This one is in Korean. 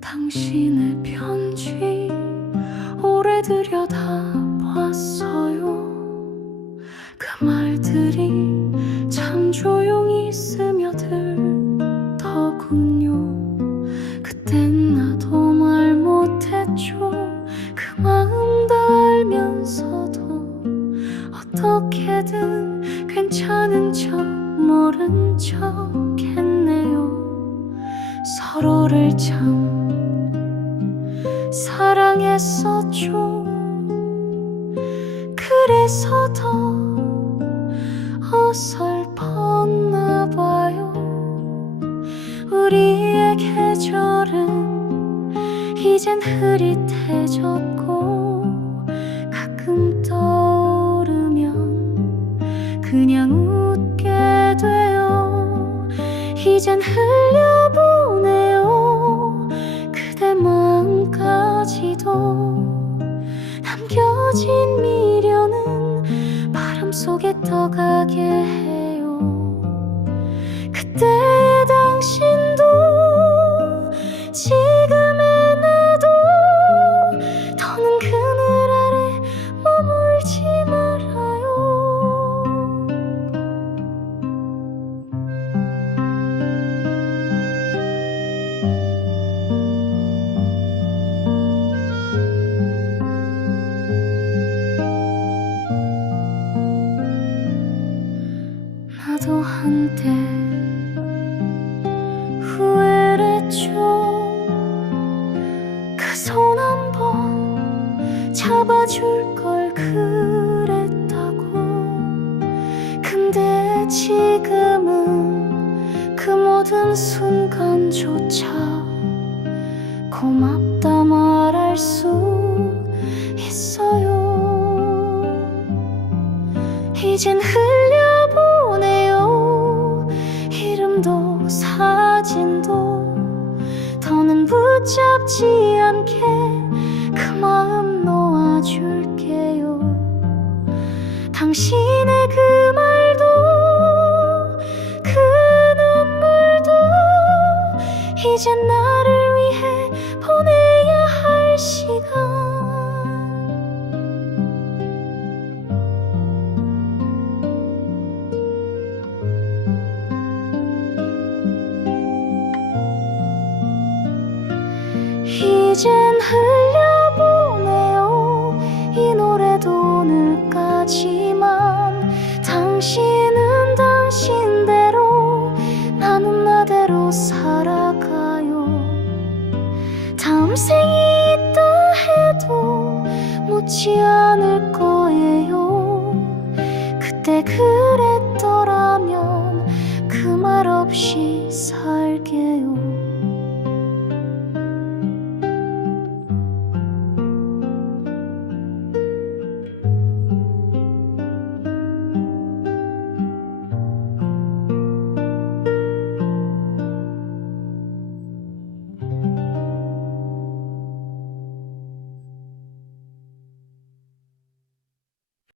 당신의 편지 오래 들여다봤어요. 그 말들이 참 조용히 스며들더군요. 그땐 나도 말 못했죠. 어떻게든 괜찮은 척 모른 척 했네요. 서로를 참 사랑했었죠 그래서 더 어설펐나 봐요. 우리의 계절은 이젠 흐릿해졌고 그냥 웃게 돼요. 이젠 흘려보내요. 그대 마음까지도 남겨진 미련은 바람 속에 떠가게 잡아줄 걸 그랬다고. 근데 지금은 그 모든 순간조차 고맙다 말할 수 있어요. 이젠 흘려보내요. 이름도 사진도 더는 붙잡지 않게 이젠 나를 위해 보내야 할 시간. 이젠 흘려보내요. 이 노래도 오늘까지만. 당신 다음 생이 있다 해도 묻지 않을 거예요. 그때 그랬더라면 그 말 없이 살게요